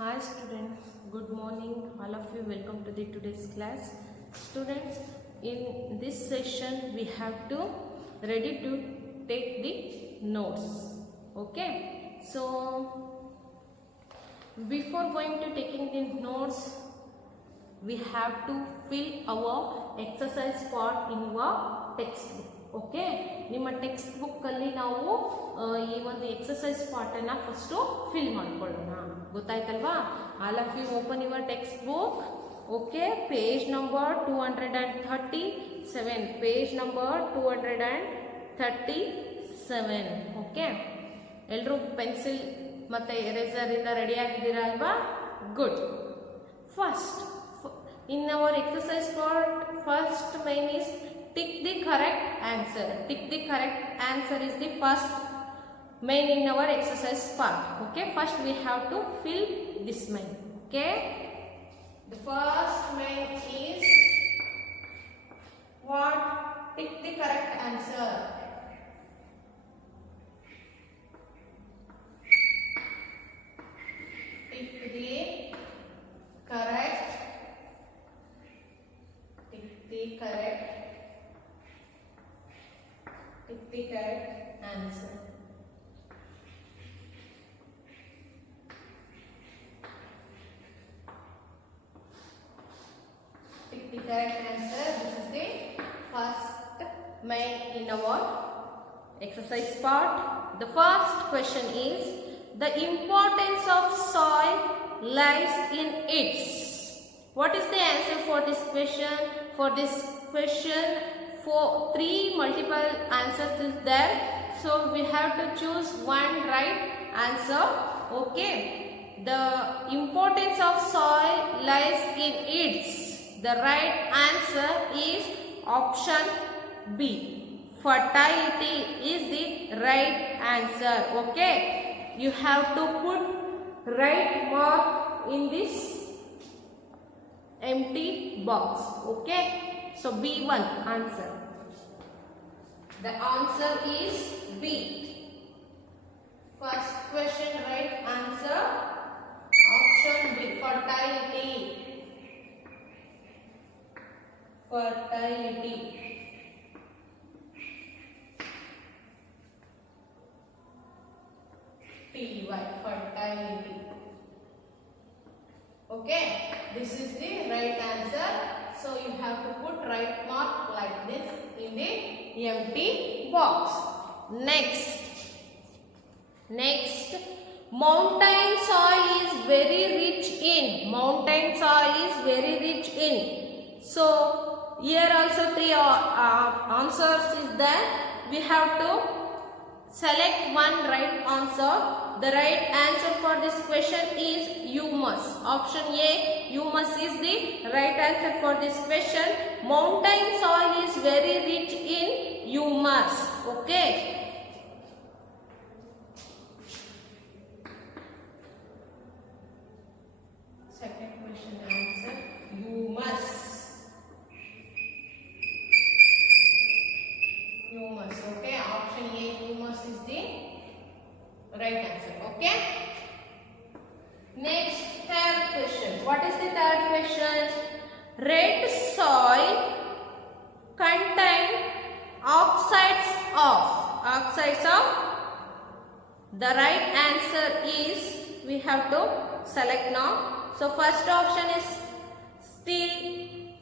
Hi students, good morning all of you. Welcome to the today's class. Students, in this session we have to ready to take the notes. Okay, so before going to taking the notes, we have to fill our exercise part in your textbook. Okay ನಿಮ್ಮ textbook ಅಲ್ಲಿ ನಾವು ಈ ಒಂದು exercise part ಅನ್ನ first fill ಮಾಡ್ಕೊಳ್ಳೋಣ. ಗೊತ್ತಾಯ್ತಲ್ವಾ? All of you open your textbook. Okay, page number 237, page number 237. Okay, ಎಲ್ಲರೂ pencil ಮತ್ತೆ ಎರೇಸರ್ ಇಂದ ರೆಡಿ ಆಗಿದ್ದೀರಾ ಅಲ್ವಾ? Good. First in our exercise part, first main is tick the correct answer. Tick the correct answer is the first main in our exercise part. Okay, first we have to fill this main. Okay, the first main is what? Tick the correct answer. Tick the correct answer. Pick the correct answer. This is the first main in our exercise part. The first question is, the importance of soil lies in its. What is the answer for this question? For this question, three multiple answers is there. So we have to choose one right answer. Okay. The importance of soil lies in its. The right answer is option B. Fertility is the right answer. Okay. You have to put right mark in this empty box. Okay, so B1 answer. The answer is B. First question right answer option B. Fertility. T-Y, fertility. Okay, this is the right answer. So you have to put right mark like this in the empty box. Next, mountain soil is very rich in. Mountain soil is very rich in. So here also three answers is there. We have to select one right answer. The right answer for this question is humus. Option A, humus is the right answer for this question. Mountain soil is very rich in humus. Okay. Second question answer, humus. Okay, option A, humus is the right answer. Okay. Next, third question. What is the third question? Red soil contain oxides of. The right answer is, we have to select now. So first option is steel,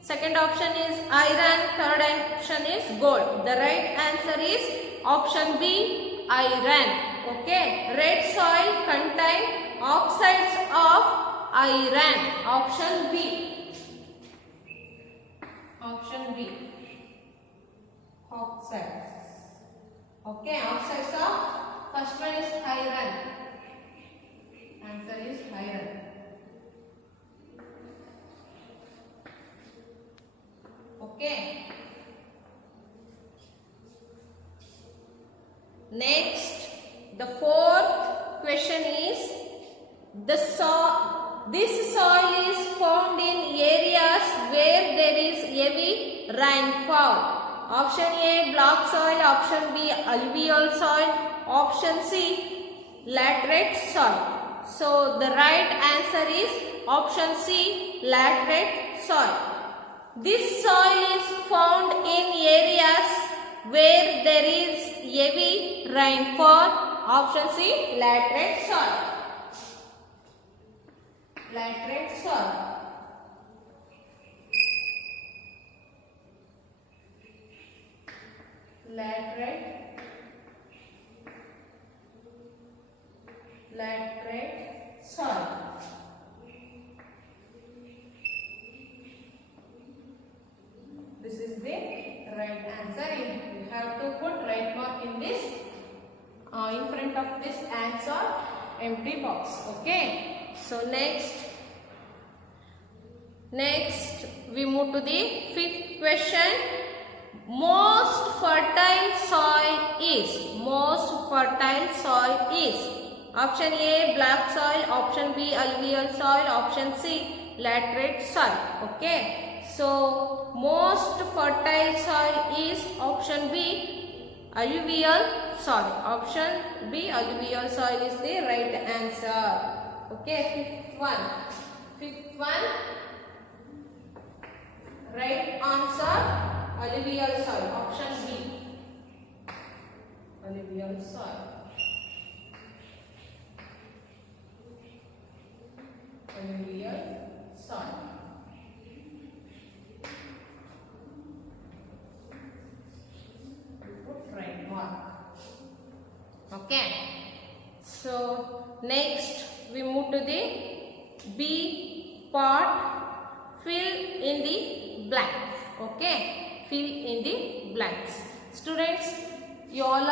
second option is iron, third option is gold. The right answer is option B, iron. Okay, red soil contain oxides of iron. Option B. Oxides. Okay, oxides of, first one is iron. Answer is iron. Okay. Next, the fourth question is, this soil is found in areas where there is heavy rainfall. Option A, black soil. Option B, alluvial soil. Option C, laterite soil. So the right answer is option C, laterite soil. This soil is found in areas where there is heavy rainfall. Option C, laterite soil. Laterite soil. Laterite soil. This is the right answer. You have to put right mark in this in front of this answer empty box. Okay. So next we move to the fifth question. Most fertile soil is option A, black soil, option B, alluvial soil, option C, laterite soil. Okay, so most fertile soil is option B, alluvial soil. Option B, alluvial soil is the right answer. Okay, fifth one, right answer. Alluvial soil, option B. Alluvial soil. Alluvial soil. Put right mark. Okay. So next we move to the B part. Fill in the blanks. Okay. Fill in the blanks. Students, you all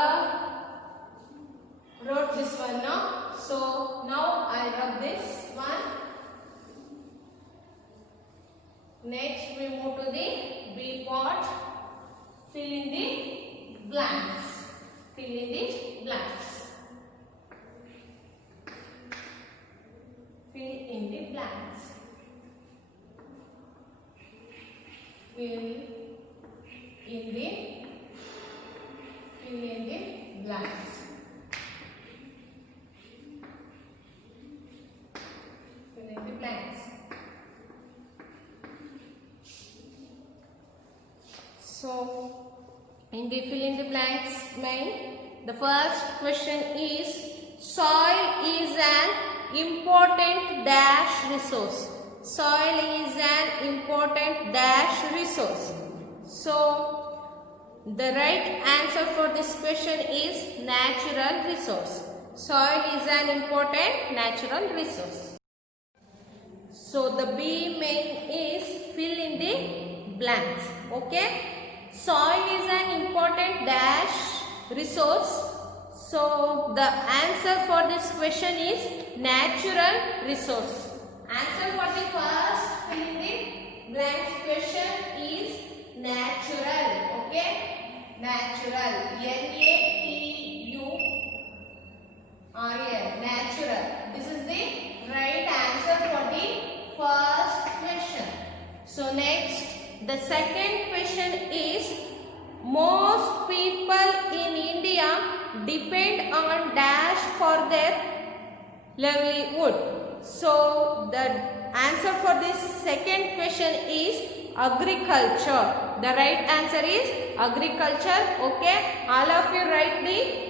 wrote this one now. So now I rub this one. Next we move to the B part. Fill in the blanks. Fill in the blanks. Fill in the blanks. Fill in the blanks. Fill in the blanks. So, in the fill in the blanks main, the first question is soil is an important dash resource. Soil is an important dash resource. So, the right answer for this question is natural resource. Soil is an important natural resource. So the B main is fill in the blanks. Okay. Soil is an important dash resource. So the answer for this question is natural resource. Answer for the first fill in the blanks question is natural. Okay. Natural. N-A-T-U-R-A. Natural. This is the right answer for the first question. So next, the second question is most people in India depend on dash for their livelihood. So the answer for this second question is agriculture. The right answer is agriculture. Okay. All of you write the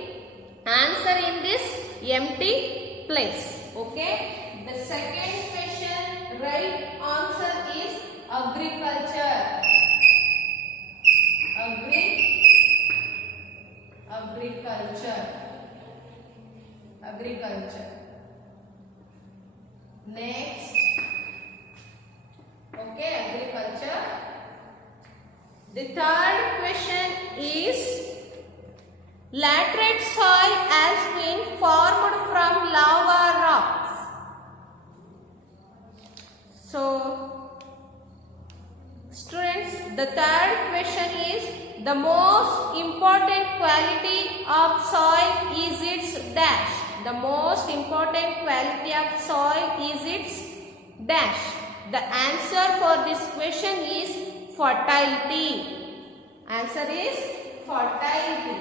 answer in this empty place. Okay. The second question right answer is agriculture. Agriculture. Next. Okay, agriculture. The third question is laterite soil has been formed from lava rocks. So, students, the third question is the most important quality of soil is its dash. The most important quality of soil is its dash. The answer for this question is fertility. Answer is fertility.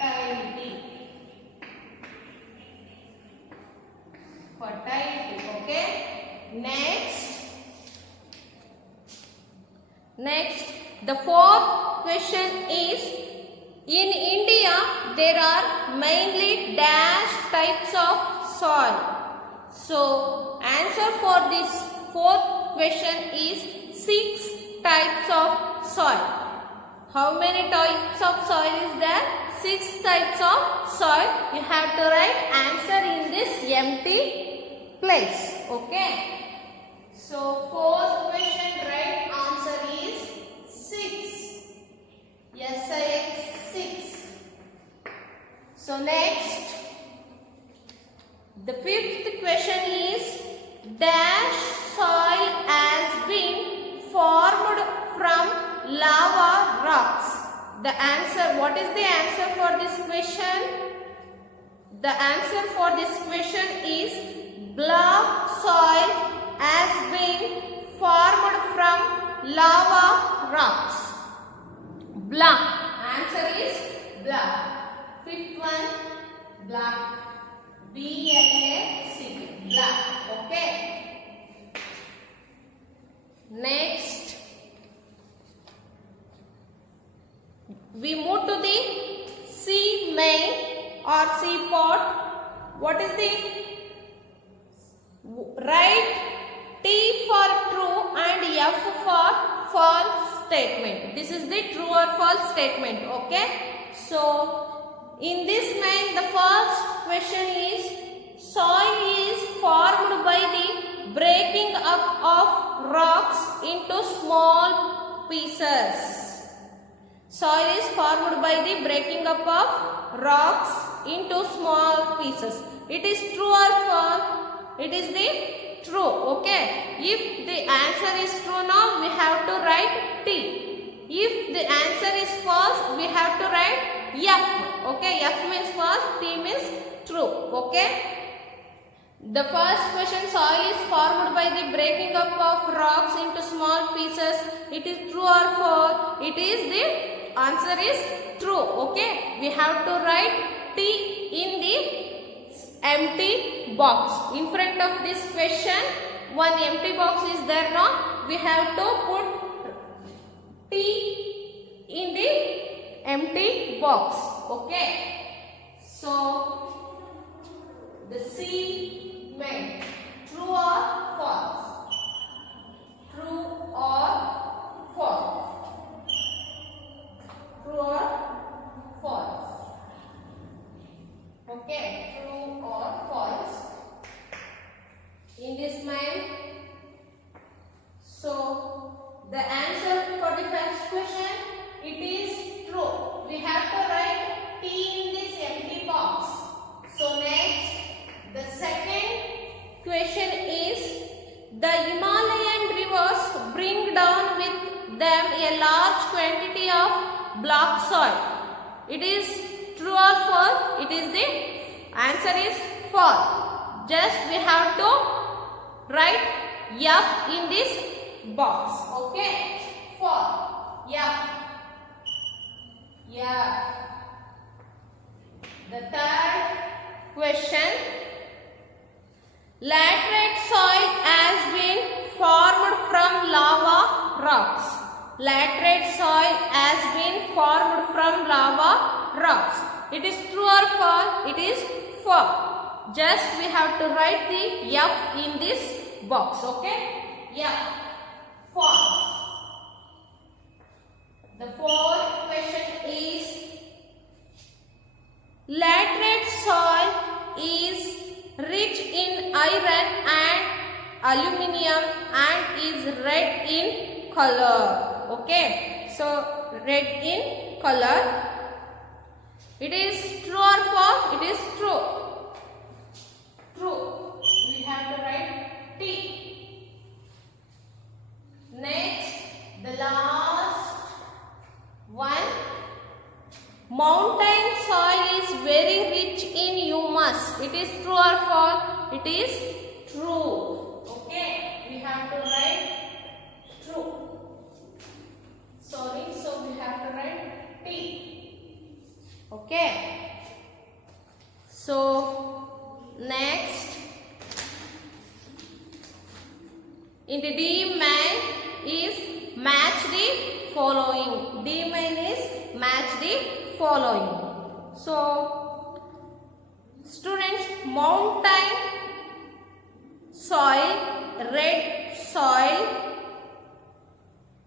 Fertility. fertility. Okay. Next, the fourth question is, in India there are mainly dash types of soil. So answer for this fourth question is 6 types of soil. How many types of soil is there? 6 types of soil. You have to write answer in this empty place. Okay. So fourth question right answer is 6. SIX 6. So next, the fifth question is, dash soil has been formed from lava rocks. The answer, what is the answer for this question? The answer for this question is, black soil has been formed from lava rocks. Black. Answer is black. Fifth one, black. BLACK. Black. Okay. Next, we move to the sea main or sea pot. What is the right? T for true and F for false statement. This is the true or false statement. Okay. So in this main, the first question is, soil is formed by the breaking up of rocks into small pieces. Soil is formed by the breaking up of rocks into small pieces. It is true or false? It is the true. Okay. If the answer is true now, we have to write T. If the answer is false, we have to write F. Okay. F means false, T means true. Okay. The first question, soil is formed by the breaking up of rocks into small pieces. It is true or false? It is the answer is true. Okay. We have to write T in the empty box. In front of this question, one empty box is there now. We have to put T in the empty box. Okay. So, the sea main. True or false? True or false? True or false? Okay, true or false? In this main. So, the answer for the first question, it is true. We have to write T in this empty box. So, next, the second question is, the Himalayan rivers bring down with them a large quantity of black soil. It is true or false? It is the answer is false. Just we have to write F in this box. Okay. False. F. F. The third question, laterite soil has been formed from lava rocks. Laterite soil has been formed from lava rocks. It is true or false? It is false. Just we have to write the F in this box. Okay? F. False. The fourth question is, laterite soil is rich in iron and aluminium and is red in color. Okay. So, red in color. It is true or false? It is true. True. We have to write T. Next, the last one. Mountain soil is very rich in humus. It is true or false? It is true. Okay. We have to write true. Sorry. So, we have to write T. Okay. So, next, In the D main is match the following. D main is match the following. So, students, mountain soil, red soil,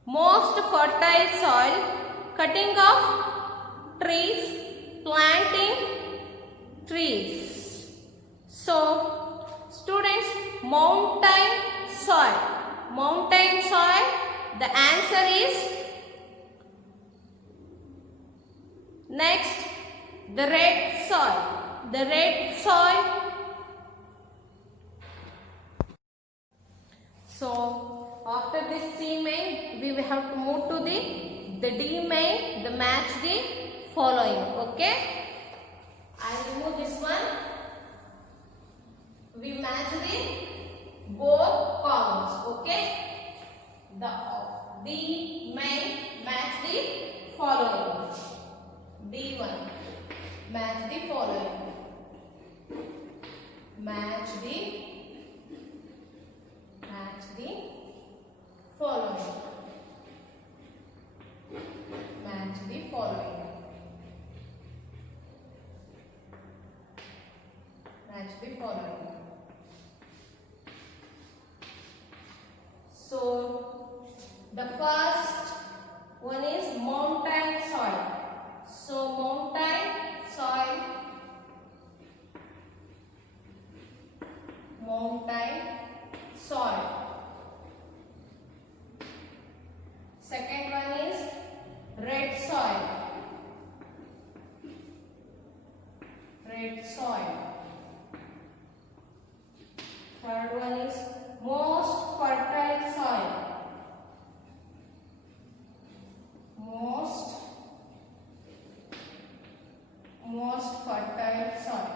most fertile soil, cutting of trees, planting trees. So, students, mountain soil. Mountain soil, the answer is next, the red soil. The red soil. So, after this C main, we will have to move to the D main, the match the following. Okay? I remove this one. We match the both columns. Okay? The D main match the following. D1 match the following. Match the following. Match the following. Match the following. So, the first one is mountain soil. So, mountain soil. Mountain soil. Second one is red soil. Red soil. Third one is most fertile soil. Most fertile soil.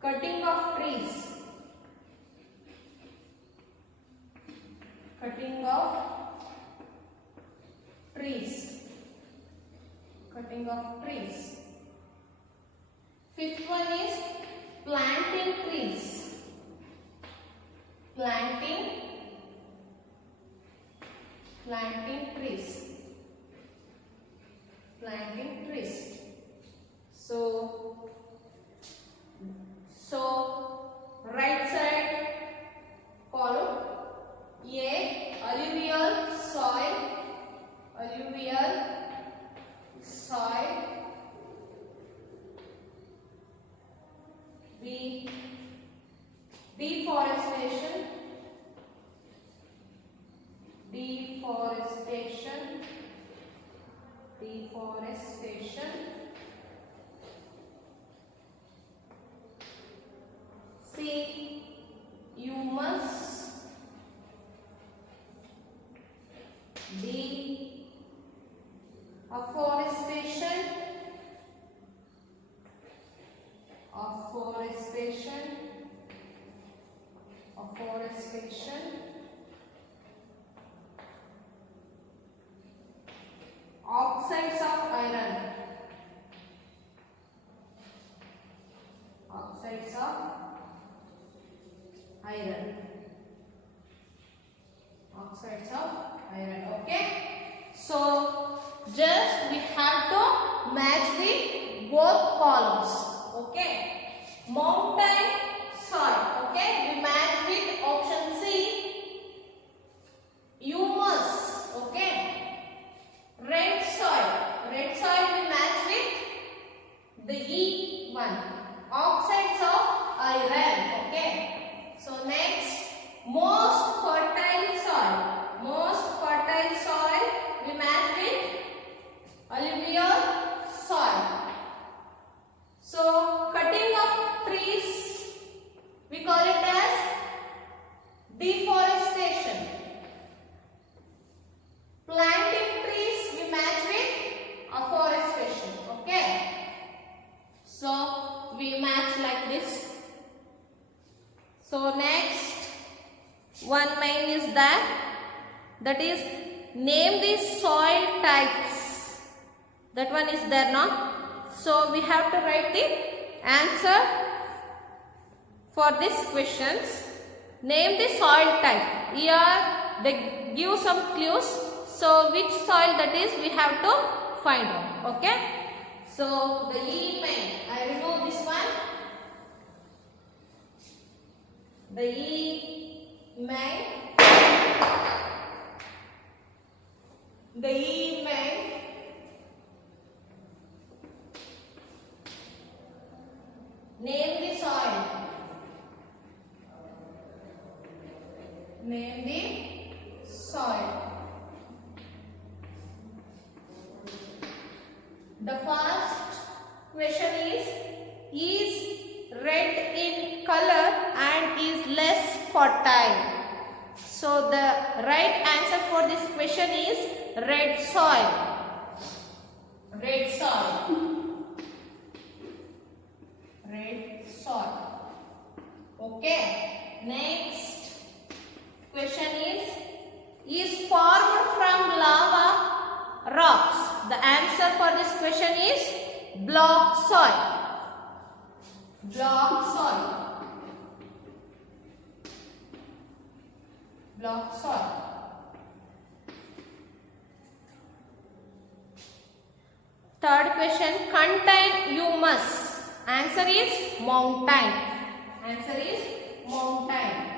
Cutting of trees. Cutting of trees. Cutting of trees. Fifth one is planting trees. Planting trees. Planting trees. So right side column, A, alluvial soil, B, deforestation, C, humus, D, afforestation, oxides of iron, okay. So just we have to match the both columns, okay. Mountain soil, okay, we match with option C, humus, okay. Red soil we match with the E1, oxides of iron, okay. So next, most fertile soil we match with alluvial soil. So cutting of trees we call it as deforestation. Planting trees we match with afforestation, okay. So we match like this. So next one main is that is name the soil types. That one is there now. So we have to write the answer for these questions. Name the soil type. Here they give some clues. So which soil that is, we have to find out. Okay. So the E main, I remove this one. The E main. The E main. Name the soil. Name the soil. The first question is red in color and is less fertile. So the right answer for this question is red soil. Red soil. Red soil. Okay. Next question is formed from lava rocks. The answer for this question is block soil. Block soil. Block soil. Third question, contain humus. Answer is mountain. Answer is mountain.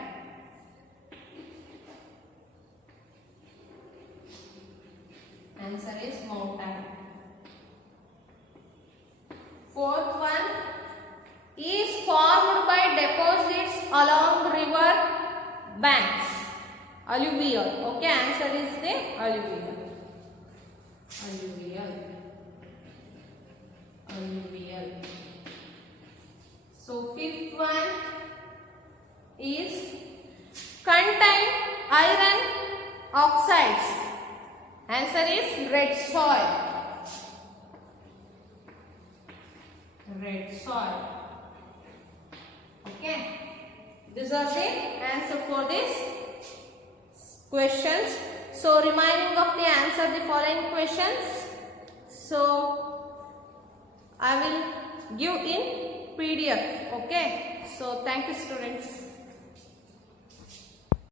Answer is mountain. Fourth one is formed by deposits along river banks. Alluvial. Okay, answer is the alluvial. Alluvial. Alluvial. So fifth one is contain iron oxides. Answer is red soil. Red soil. Okay. These are the answer for these questions. So reminding of the answer the following questions. So I will give in PDF. Okay. So thank you students.